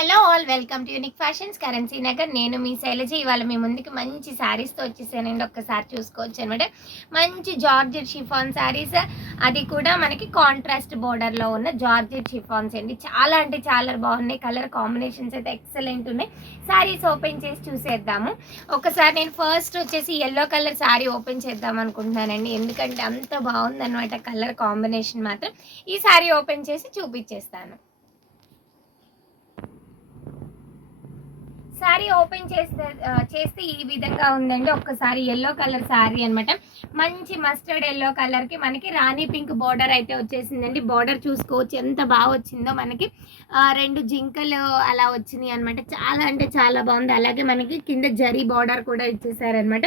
Hello all, welcome to unique fashions currency Nagar. నేను మీ శైలజ. ఇవాళ మీ ముందుకి మంచి శారీస్తో వచ్చేసానండి. ఒక్కసారి చూసుకోవచ్చు అనమాట. మంచి జార్జెట్ షిఫాన్ శారీస్, అది కూడా మనకి కాంట్రాస్ట్ బోర్డర్లో ఉన్న జార్జెట్ షిఫాన్స్ అండి. చాలా అంటే చాలా బాగున్నాయి. కలర్ కాంబినేషన్స్ అయితే ఎక్సలెంట్ ఉన్నాయి. శారీస్ ఓపెన్ చేసి చూసేద్దాము. ఒకసారి నేను ఫస్ట్ వచ్చేసి ఎల్లో కలర్ శారీ ఓపెన్ చేద్దాం అనుకుంటున్నానండి, ఎందుకంటే అంత బాగుందన్నమాట కలర్ కాంబినేషన్. మాత్రం ఈ శారీ ఓపెన్ చేసి చూపించేస్తాను. శారీ ఓపెన్ చేస్తే ఈ విధంగా ఉందండి. ఒక్కసారి ఎల్లో కలర్ శారీ అనమాట. మంచి మస్టర్డ్ ఎల్లో కలర్కి మనకి రాణి పింక్ బార్డర్ అయితే వచ్చేసిందండి. బార్డర్ చూసుకోవచ్చు ఎంత బాగా వచ్చిందో. మనకి రెండు జింకలు అలా వచ్చినాయి అనమాట. చాలా అంటే చాలా బాగుంది. అలాగే మనకి కింద జరీ బార్డర్ కూడా ఇచ్చేసారనమాట.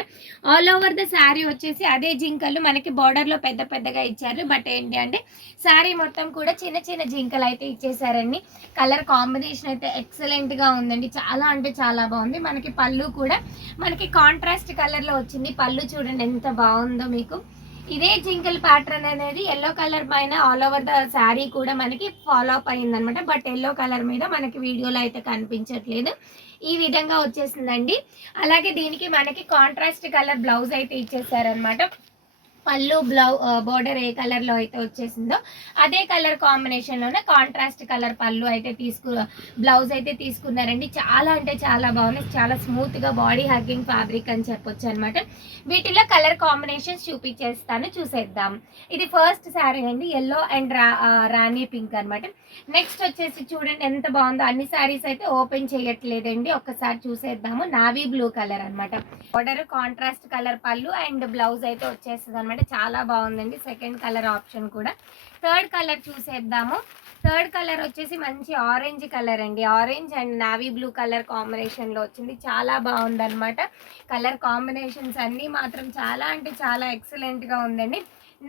ఆల్ ఓవర్ ద శారీ వచ్చేసి అదే జింకలు మనకి బార్డర్లో పెద్ద పెద్దగా ఇచ్చారు. బట్ ఏంటి అంటే శారీ మొత్తం కూడా చిన్న చిన్న జింకలు అయితే ఇచ్చేసారండి. కలర్ కాంబినేషన్ అయితే ఎక్సలెంట్గా ఉందండి. చాలా అంటే చాలా బాగుంది. మనకి పళ్ళు కూడా మనకి కాంట్రాస్ట్ కలర్లో వచ్చింది. పళ్ళు చూడండి ఎంత బాగుందో. మీకు ఇదే జింకల్ ప్యాటర్న్ అనేది ఎల్లో కలర్ పైన ఆల్ ఓవర్ ద శారీ కూడా మనకి ఫాలో అప్ అయిందనమాట. బట్ ఎల్లో కలర్ మీద మనకి వీడియోలో అయితే కనిపించట్లేదు. ఈ విధంగా వచ్చేసిందండి. అలాగే దీనికి మనకి కాంట్రాస్ట్ కలర్ బ్లౌజ్ అయితే ఇచ్చేసారనమాట. పళ్ళు బోర్డర్ ఏ కలర్లో అయితే వచ్చేసిందో అదే కలర్ కాంబినేషన్లోనే కాంట్రాస్ట్ కలర్ పళ్ళు అయితే బ్లౌజ్ అయితే తీసుకున్నారండి. చాలా అంటే చాలా బాగుంది. చాలా స్మూత్గా బాడీ హగ్గింగ్ ఫ్యాబ్రిక్ అని చెప్పొచ్చు అనమాట. వీటిలో కలర్ కాంబినేషన్స్ చూపించేస్తాను, చూసేద్దాం. ఇది ఫస్ట్ శారీ అండి, ఎల్లో అండ్ రాణి పింక్ అనమాట. నెక్స్ట్ వచ్చేసి చూడండి ఎంత బాగుందో. అన్ని శారీస్ అయితే ఓపెన్ చేయట్లేదండి, ఒక్కసారి చూసేద్దాము. నావీ బ్లూ కలర్ అనమాట. బోర్డర్ కాంట్రాస్ట్ కలర్ పళ్ళు అండ్ బ్లౌజ్ అయితే వచ్చేస్తుంది అనమాట. చాలా బాగుందండి. సెకండ్ కలర్ ఆప్షన్ కూడా. థర్డ్ కలర్ చూసేద్దాము. థర్డ్ కలర్ వచ్చేసి మంచి ఆరెంజ్ కలర్ అండి. Orange and navy blue colour కాంబినేషన్లో వచ్చింది. చాలా బాగుందన్నమాట. కలర్ కాంబినేషన్స్ అన్నీ మాత్రం చాలా అంటే చాలా ఎక్సలెంట్గా ఉందండి.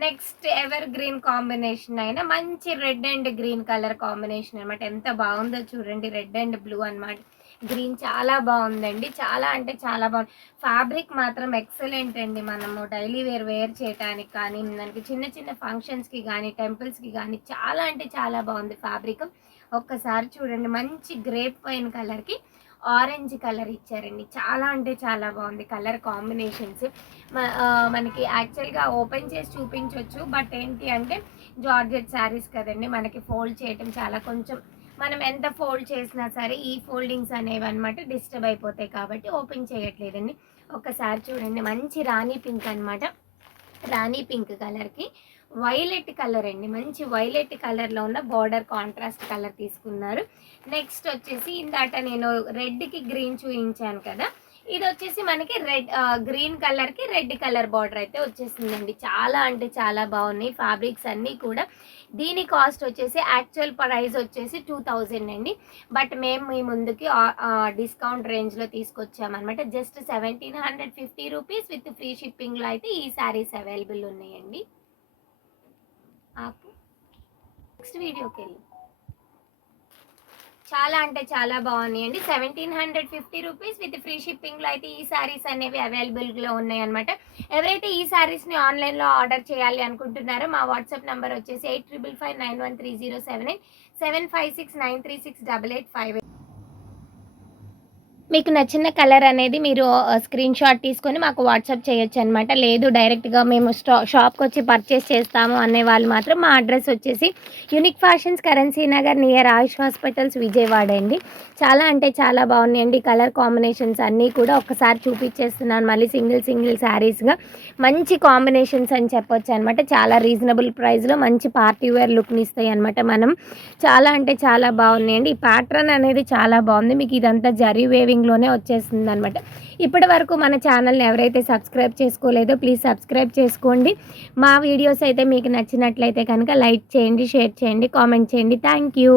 నెక్స్ట్ ఎవర్ గ్రీన్ కాంబినేషన్ అయినా మంచి red and green colour combination అనమాట. ఎంత బాగుందో చూడండి. రెడ్ అండ్ బ్లూ అనమాట. గ్రీన్ చాలా బాగుందండి. చాలా అంటే చాలా బాగుంది. ఫ్యాబ్రిక్ మాత్రం ఎక్సలెంట్ అండి. మనము డైలీ వేర్ చేయడానికి కానీ, మనకి చిన్న చిన్న ఫంక్షన్స్కి కానీ, టెంపుల్స్కి కానీ చాలా అంటే చాలా బాగుంది ఫ్యాబ్రిక్. ఒక్కసారి చూడండి. మంచి గ్రేప్ వైన్ కలర్కి ఆరెంజ్ కలర్ ఇచ్చారండి. చాలా అంటే చాలా బాగుంది కలర్ కాంబినేషన్స్. మనకి యాక్చువల్గా ఓపెన్ చేసి చూపించవచ్చు, బట్ ఏంటి అంటే జార్జెట్ శారీస్ కదండి, మనకి ఫోల్డ్ చేయటం చాలా కొంచెం మనం ఎంత ఫోల్డ్ చేసినా సరే ఈ ఫోల్డింగ్స్ అనేవి అనమాట డిస్టర్బ్ అయిపోతాయి, కాబట్టి ఓపెన్ చేయట్లేదండి. ఒకసారి చూడండి. మంచి రాణి పింక్ అనమాట. రాణి పింక్ కలర్కి వైలెట్ కలర్ అండి. మంచి వైలెట్ కలర్లో ఉన్న బార్డర్ కాంట్రాస్ట్ కలర్ తీసుకున్నారు. నెక్స్ట్ వచ్చేసి ఇందాక నేను రెడ్కి గ్రీన్ చూపించాను కదా, ఇది వచ్చేసి మనకి గ్రీన్ కలర్కి రెడ్ కలర్ బార్డర్ అయితే వచ్చేసిందండి. చాలా అంటే చాలా బాగున్నాయి ఫ్యాబ్రిక్స్ అన్నీ కూడా. దీని కాస్ట్ వచ్చేసి యాక్చువల్ ప్రైస్ వచ్చేసి 2000 అండి. బట్ మేము మీ ముందుకి డిస్కౌంట్ రేంజ్లో తీసుకొచ్చామన్నమాట. జస్ట్ 1750 రూపీస్ విత్ ఫ్రీ షిప్పింగ్లో అయితే ఈ శారీస్ అవైలబుల్ ఉన్నాయండి. నెక్స్ట్ వీడియోకి వెళ్ళి చాలా అంటే చాలా బాగున్నాయండి. 1750 రూపీస్ విత్ ఫ్రీ షిప్పింగ్లో అయితే ఈ శారీస్ అనేవి అవైలబుల్గా ఉన్నాయి అనమాట. ఎవరైతే ఈ శారీస్ని ఆన్లైన్లో ఆర్డర్ చేయాలి అనుకుంటున్నారో మా వాట్సాప్ నెంబర్ వచ్చేసి 8555913078 7569368858. మీకు నచ్చిన కలర్ అనేది మీరు స్క్రీన్ షాట్ తీసుకొని మాకు వాట్సాప్ చేయొచ్చు అనమాట. లేదు డైరెక్ట్గా మేము షాప్కి వచ్చి పర్చేస్ చేస్తాము అనే వాళ్ళు మాత్రం మా అడ్రస్ వచ్చేసి unique fashions currency Nagar near Ayush hospitals Vijayawada అండి. చాలా అంటే చాలా బాగున్నాయండి. కలర్ కాంబినేషన్స్ అన్నీ కూడా ఒక్కసారి చూపించేస్తున్నాను. మళ్ళీ సింగిల్ శారీస్గా మంచి కాంబినేషన్స్ అని చెప్పొచ్చు అనమాట. చాలా రీజనబుల్ ప్రైస్లో మంచి పార్టీ వేర్ లుక్ని ఇస్తాయి అనమాట. మనం చాలా అంటే చాలా బాగున్నాయండి. ఈ ప్యాటర్న్ అనేది చాలా బాగుంది. మీకు ఇదంతా జరీ వేవింగ్లోనే వచ్చేస్తుంది అనమాట. ఇప్పటి వరకు మన ఛానల్ని ఎవరైతే సబ్స్క్రైబ్ చేసుకోలేదో ప్లీజ్ సబ్స్క్రైబ్ చేసుకోండి. మా వీడియోస్ అయితే మీకు నచ్చినట్లయితే కనుక లైక్ చేయండి, షేర్ చేయండి, కామెంట్ చేయండి. Thank you.